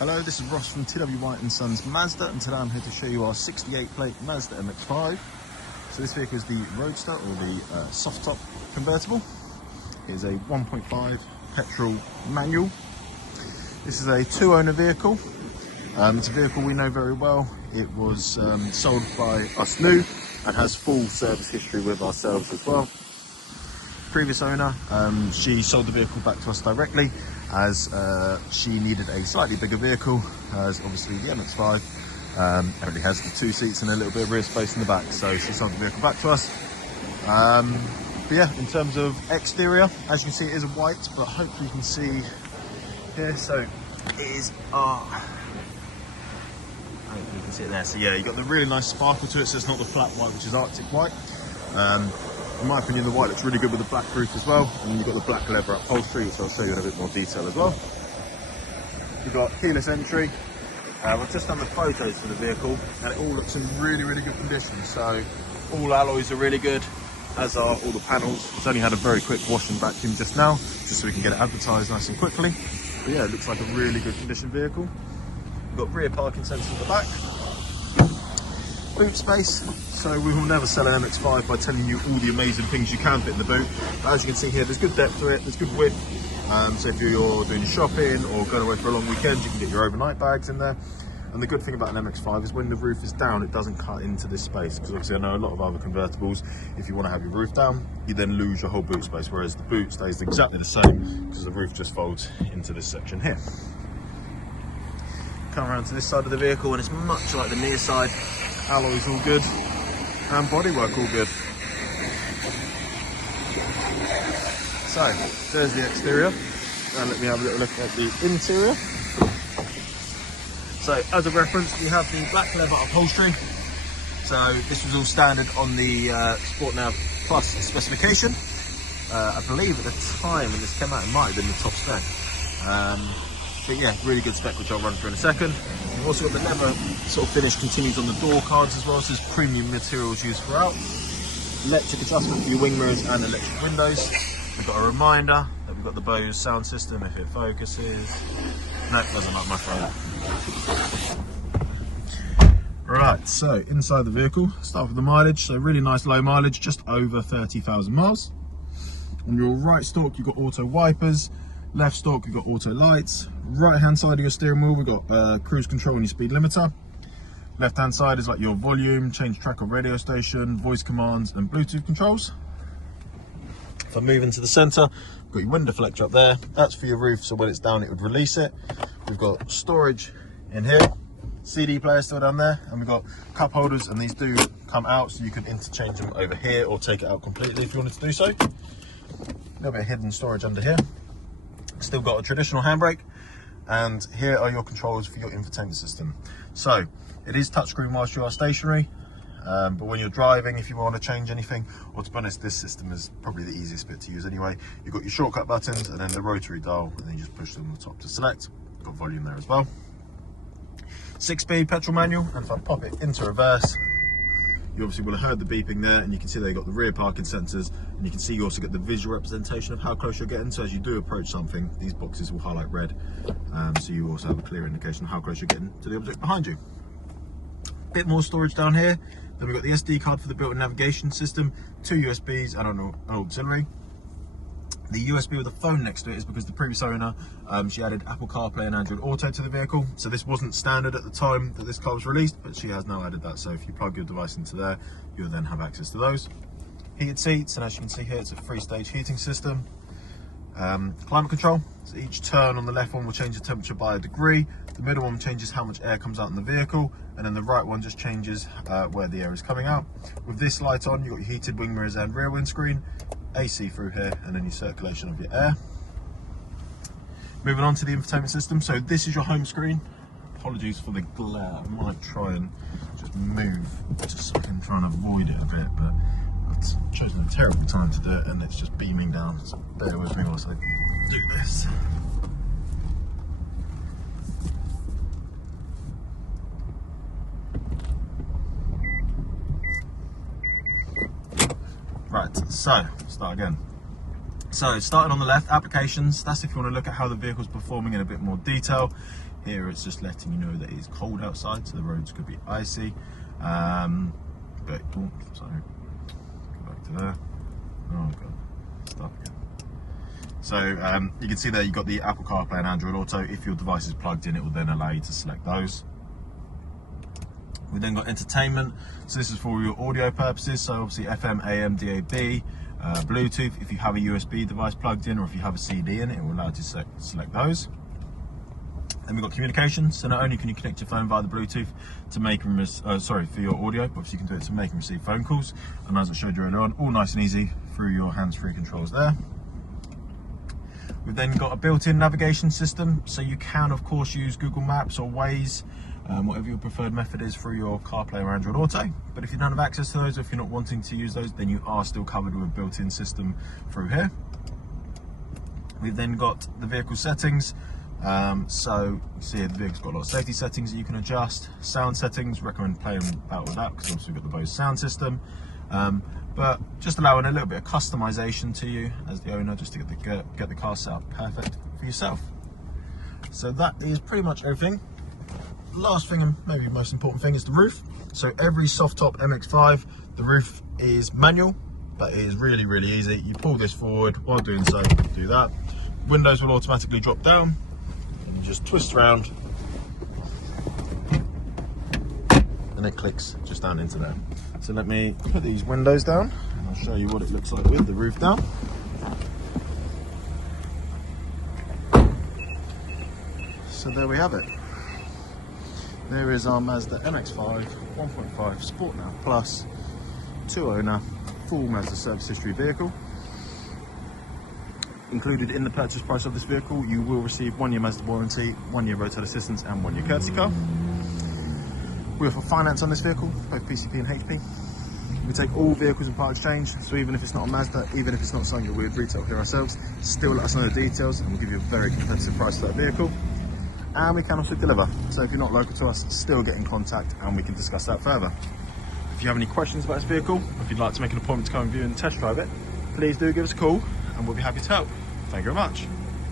Hello, this is Ross from TW White & Sons Mazda, and today I'm here to show you our 68 plate Mazda MX-5. So this vehicle is the Roadster, or the soft top convertible. It is a 1.5 petrol manual. This is a two-owner vehicle. It's a vehicle we know very well. It was sold by us new and has full service history with ourselves as well. Previous owner, she sold the vehicle back to us directly as she needed a slightly bigger vehicle, as obviously the MX-5 only has the 2 seats and a little bit of rear space in the back, so she sold the vehicle back to us. But yeah, in terms of exterior, as you can see, it is a white, but hopefully you can see here, so it is hopefully you can see it there. So yeah, you've got the really nice sparkle to it, so it's not the flat white which is Arctic white. In my opinion, the white looks really good with the black roof as well, and you've got the black leather upholstery, which I'll show you in a bit more detail as well. You've got keyless entry. We've just done the photos for the vehicle, and it all looks in really, really good condition. So all alloys are really good, as are all the panels. It's only had a very quick wash and vacuum just now, just so we can get it advertised nice and quickly. But yeah, it looks like a really good condition vehicle. We've got rear parking sensors at the back. Boot space, so we will never sell an MX-5 by telling you all the amazing things you can fit in the boot. But as you can see here, there's good depth to it, there's good width. So if you're doing your shopping or going away for a long weekend, you can get your overnight bags in there. And the good thing about an MX-5 is when the roof is down, it doesn't cut into this space, because obviously I know a lot of other convertibles, if you want to have your roof down, you then lose your whole boot space, whereas the boot stays exactly the same because the roof just folds into this section here. Come around to this side of the vehicle, and it's much like the near side. Alloys all good, and bodywork all good. So there's the exterior. Now let me have a little look at the interior. So as a reference, we have the black leather upholstery. So this was all standard on the Sport Nav Plus specification. I believe at the time when this came out, it might have been the top spec. But yeah, really good spec, which I'll run through in a second. We've also got the leather sort of finish continues on the door cards as well, so there's premium materials used throughout. Electric adjustment for your wing mirrors and electric windows. We've got a reminder that we've got the Bose sound system if it focuses. No, it doesn't like my phone. Right, so inside the vehicle, start with the mileage. So really nice low mileage, just over 30,000 miles. On your right stalk, you've got auto wipers. Left stalk, we've got auto lights. Right hand side of your steering wheel, we've got cruise control and your speed limiter. Left hand side is like your volume, change track or radio station, voice commands and Bluetooth controls. If I move into the centre, we've got your wind deflector up there. That's for your roof, so when it's down it would release it. We've got storage in here, CD player still down there, and we've got cup holders, and these do come out, so you can interchange them over here or take it out completely if you wanted to do so. A little bit of hidden storage under here. Still got a traditional handbrake, and here are your controls for your infotainment system. So it is touchscreen whilst you are stationary, but when you're driving, if you want to change anything, or to be honest, this system is probably the easiest bit to use anyway. You've got your shortcut buttons and then the rotary dial, and then you just push them on the top to select. Got volume there as well. 6-speed petrol manual, and if I pop it into reverse, you obviously will have heard the beeping there, and you can see they've got the rear parking sensors, and you can see you also get the visual representation of how close you're getting. So as you do approach something, these boxes will highlight red, so you also have a clear indication of how close you're getting to the object behind you. Bit more storage down here. Then we've got the SD card for the built-in navigation system, 2 USBs and an auxiliary. The USB with the phone next to it is because the previous owner, she added Apple CarPlay and Android Auto to the vehicle. So this wasn't standard at the time that this car was released, but she has now added that. So if you plug your device into there, you'll then have access to those. Heated seats, and as you can see here, it's a 3-stage heating system. Climate control, so each turn on the left one will change the temperature by a degree. The middle one changes how much air comes out in the vehicle, and then the right one just changes where the air is coming out. With this light on, you've got your heated wing mirrors and rear windscreen. AC through here, and then your circulation of your air. Moving on to the infotainment system, so this is your home screen. Apologies for the glare, I might try and just move just so I can try and avoid it a bit, but I've chosen a terrible time to do it and it's just beaming down, so bear with me whilst I do this. Right, so start again. So starting on the left, applications, that's if you want to look at how the vehicle's performing in a bit more detail. Here it's just letting you know that it is cold outside, so the roads could be icy. But, oh, sorry, go back to there. Oh god, stop again. So you can see there you've got the Apple CarPlay and Android Auto. If your device is plugged in, it will then allow you to select those. We then got entertainment, so this is for your audio purposes, so obviously FM, AM, DAB, Bluetooth. If you have a USB device plugged in, or if you have a CD in it, it will allow you to select those. Then we've got communication, so not only can you connect your phone via the Bluetooth to make and for your audio, but obviously you can do it to make and receive phone calls. And as I showed you earlier on, all nice and easy through your hands-free controls there. We've then got a built-in navigation system, so you can of course use Google Maps or Waze, whatever your preferred method is through your CarPlay or Android Auto. But if you don't have access to those, or if you're not wanting to use those, then you are still covered with a built-in system through here. We've then got the vehicle settings. So you see the vehicle's got a lot of safety settings that you can adjust. Sound settings, recommend playing about with that because obviously we've got the Bose sound system. But just allowing a little bit of customization to you as the owner, just to get the car set up perfect for yourself. So that is pretty much everything. Last thing, and maybe most important thing, is the roof. So every soft top MX-5, the roof is manual, but it is really, really easy. You pull this forward, while doing so, do that. Windows will automatically drop down, and you just twist around, and it clicks just down into there. So let me put these windows down, and I'll show you what it looks like with the roof down. So there we have it. There is our Mazda MX-5 1.5 Sport Nav Plus, 2-owner, full Mazda service history vehicle. Included in the purchase price of this vehicle, you will receive 1 year Mazda warranty, 1 year roadside assistance, and 1 year courtesy car. We offer finance on this vehicle, both PCP and HP. We take all vehicles in part exchange, so even if it's not a Mazda, even if it's not something that we would retail here ourselves, still let us know the details and we'll give you a very competitive price for that vehicle. And we can also deliver, so if you're not local to us, still get in contact and we can discuss that further. If you have any questions about this vehicle, or if you'd like to make an appointment to come and view and test drive it, please do give us a call and we'll be happy to help. Thank you very much.